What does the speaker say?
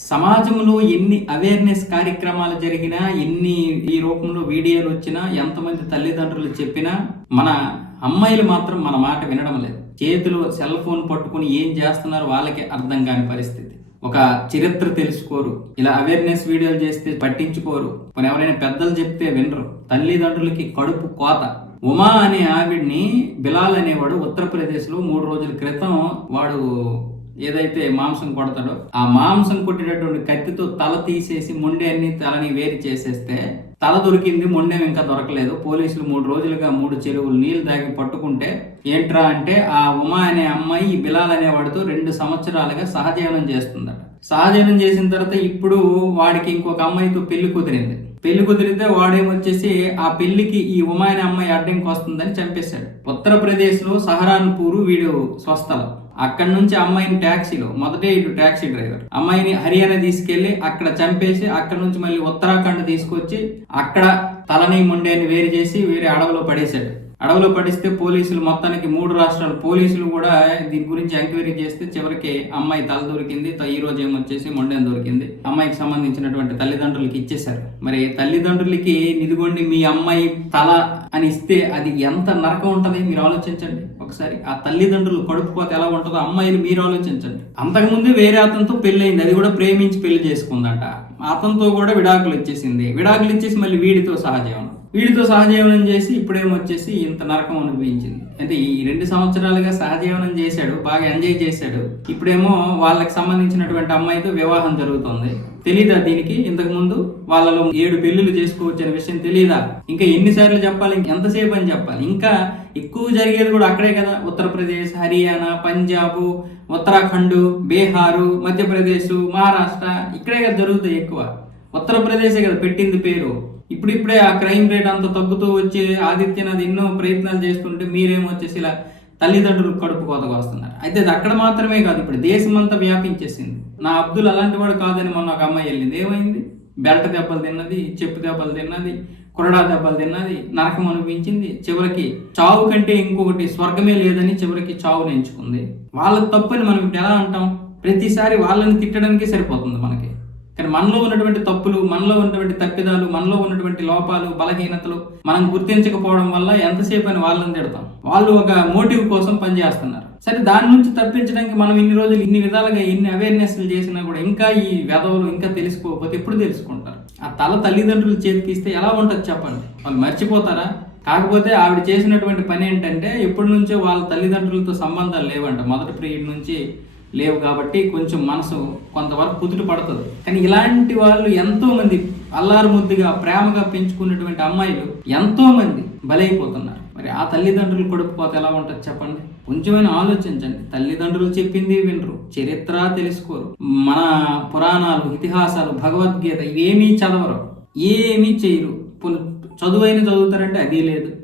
సమాజంలో ఎన్ని అవేర్నెస్ కార్యక్రమాలు జరిగినా ఎన్ని ఈ రూపంలో వీడియోలు వచ్చినా ఎంతమంది తల్లిదండ్రులు చెప్పినా మన అమ్మాయిలు మాత్రం మన మాట వినడం లేదు. చేతిలో సెల్ ఫోన్ పట్టుకుని ఏం చేస్తున్నారో వాళ్ళకి అర్థం కాని పరిస్థితి. ఒక చరిత్ర తెలుసుకోరు. ఇలా అవేర్నెస్ వీడియోలు చేస్తే పట్టించుకోరు. కొన్ని ఎవరైనా పెద్దలు చెప్తే వినరు. తల్లిదండ్రులకి కడుపు కోత. ఉమా అనే ఆవిడ్ని బిలాల్ అనేవాడు ఉత్తరప్రదేశ్లో మూడు రోజుల క్రితం వాడు ఏదైతే మాంసం కొడతాడో ఆ మాంసం కొట్టేటటువంటి కత్తితో తల తీసేసి మొండెన్ని తలని వేరు చేసేస్తే తల దొరికింది మొండెం ఇంకా దొరకలేదు. పోలీసులు మూడు రోజులుగా మూడు చెరువులు నీళ్ళు తాగి పట్టుకుంటే ఏంట్రా అంటే ఆ ఉమా అనే అమ్మాయి ఈ బిలాల్ అనేవాడితో రెండు సంవత్సరాలుగా సహజీవనం చేస్తుందట. సహజీవనం చేసిన తర్వాత ఇప్పుడు వాడికి ఇంకొక అమ్మాయితో పెళ్ళి కుదిరింది. పెళ్ళి కుదిరితే వాడేమొచ్చేసి ఆ పెళ్ళికి ఈ ఉమాయన అమ్మాయి అడ్డంకి వస్తుందని చంపేశాడు. ఉత్తరప్రదేశ్లో సహరాన్పూర్ వీడు స్వస్థలం. అక్కడి నుంచి అమ్మాయిని ట్యాక్సీలో మొదటే ఇటు ట్యాక్సీ డ్రైవర్. అమ్మాయిని హర్యానా తీసుకెళ్ళి అక్కడ చంపేసి అక్కడ నుంచి మళ్ళీ ఉత్తరాఖండ్ తీసుకొచ్చి అక్కడ తలని ముండేని వేరు చేసి వేరే అడవిలో పడేశాడు. అడవిలో పడిస్తే పోలీసులు మొత్తానికి మూడు రాష్ట్రాల పోలీసులు కూడా దీని గురించి ఎంక్వైరీ చేస్తే చివరికి అమ్మాయి తల దొరికింది. త- ఈ రోజు ఏమొచ్చేసి మొండెం దొరికింది. అమ్మాయికి సంబంధించినటువంటి తల్లిదండ్రులకి ఇచ్చేశారు. మరి తల్లిదండ్రులకి నిదిగొండి మీ అమ్మాయి తల అని ఇస్తే అది ఎంత నరకం ఉంటుంది? మీరు ఆలోచించండి. ఒకసారి ఆ తల్లిదండ్రులు కడుపుకోతే ఎలా ఉంటుందో అమ్మాయిని మీరు ఆలోచించండి. అంతకుముందు వేరే అతనితో పెళ్ళయింది. అది కూడా ప్రేమించి పెళ్ళి చేసుకుందంట. అతనితో కూడా విడాకులు ఇచ్చేసింది. విడాకులు ఇచ్చేసి మళ్ళీ వీడితో సహజీవనం వీడితో సహజీవనం చేసి ఇప్పుడేమొచ్చేసి ఇంత నరకం అనిపించింది అంటే ఈ రెండు సంవత్సరాలుగా సహజీవనం చేశాడు బాగా ఎంజాయ్ చేశాడు. ఇప్పుడేమో వాళ్ళకి సంబంధించినటువంటి అమ్మాయితో వివాహం జరుగుతుంది. తెలీదా దీనికి? ఇంతకు ముందు వాళ్ళలో ఏడు పెళ్ళిళ్ళు చేసుకోవచ్చు అనే విషయం తెలీదా? ఇంకా ఎన్నిసార్లు చెప్పాలి? ఎంతసేపు అని చెప్పాలి? ఇంకా ఎక్కువ జరిగేది కూడా అక్కడే కదా. ఉత్తరప్రదేశ్ హర్యానా పంజాబ్ ఉత్తరాఖండ్ బీహారు మధ్యప్రదేశ్ మహారాష్ట్ర ఇక్కడే కదా జరుగుతాయి ఎక్కువ. ఉత్తరప్రదేశే కదా పెట్టింది పేరు. ఇప్పుడిప్పుడే ఆ క్రైమ్ రేట్ అంత తగ్గుతూ వచ్చే ఆదిత్యనాథ్ ఎన్నో ప్రయత్నాలు చేస్తుంటే మీరేమో వచ్చేసి ఇలా తల్లిదండ్రులు కడుపు కోతకు వస్తున్నారు అయితే అది అక్కడ మాత్రమే కాదు ఇప్పుడు దేశమంతా వ్యాపించేసింది. నా అబ్దుల్ అలాంటి వాడు కాదని మొన్న ఒక అమ్మాయి వెళ్ళింది. ఏమైంది? బెల్ట దెబ్బలు తిన్నది చెప్పు దెబ్బలు తిన్నది కొరడా దెబ్బలు తిన్నది నరకం అనిపించింది చివరికి చావు కంటే ఇంకొకటి స్వర్గమే లేదని చివరికి చావుని ఎంచుకుంది. వాళ్ళ తప్పని మనం ఇప్పుడు ఎలా అంటాం? ప్రతిసారి వాళ్ళని తిట్టడానికే సరిపోతుంది మనకి. కానీ మనలో ఉన్నటువంటి తప్పులు మనలో ఉన్నటువంటి తప్పిదాలు మనలో ఉన్నటువంటి లోపాలు బలహీనతలు మనం గుర్తించకపోవడం వల్ల ఎంతసేపు అని వాళ్ళని తిడతాం. వాళ్ళు ఒక మోటివ్ కోసం పనిచేస్తున్నారు. సరే దాని నుంచి తప్పించడానికి మనం ఇన్ని రోజులు ఇన్ని విధాలుగా ఇన్ని అవేర్నెస్లు చేసినా కూడా ఇంకా ఈ వెధవులు ఇంకా తెలుసుకోకపోతే ఎప్పుడు తెలుసుకుంటారు? ఆ తల తల్లిదండ్రులు చేతికిస్తే ఎలా ఉంటుంది చెప్పండి? వాళ్ళు మర్చిపోతారా? కాకపోతే ఆవిడ చేసినటువంటి పని ఏంటంటే ఎప్పటి నుంచో వాళ్ళ తల్లిదండ్రులతో సంబంధాలు లేవంట. మొదటి పీరియడ్ నుంచి లేవు కాబట్టి కొంచెం మనసు కొంతవరకు కుదుట పడుతుంది. కానీ ఇలాంటి వాళ్ళు ఎంతో మంది అల్లారు ముద్దుగా ప్రేమగా పెంచుకున్నటువంటి అమ్మాయిలు ఎంతో మంది బలైపోతున్నారు. మరి ఆ తల్లిదండ్రులు కొడుకుపోతే ఎలా ఉంటుంది చెప్పండి? కొంచెమైన ఆలోచించండి. తల్లిదండ్రులు చెప్పింది వినరు చరిత్ర తెలుసుకోరు. మన పురాణాలు ఇతిహాసాలు భగవద్గీత ఇవేమీ చదవరు ఏమీ చేయరు. చదువైన చదువుతారంటే అది లేదు.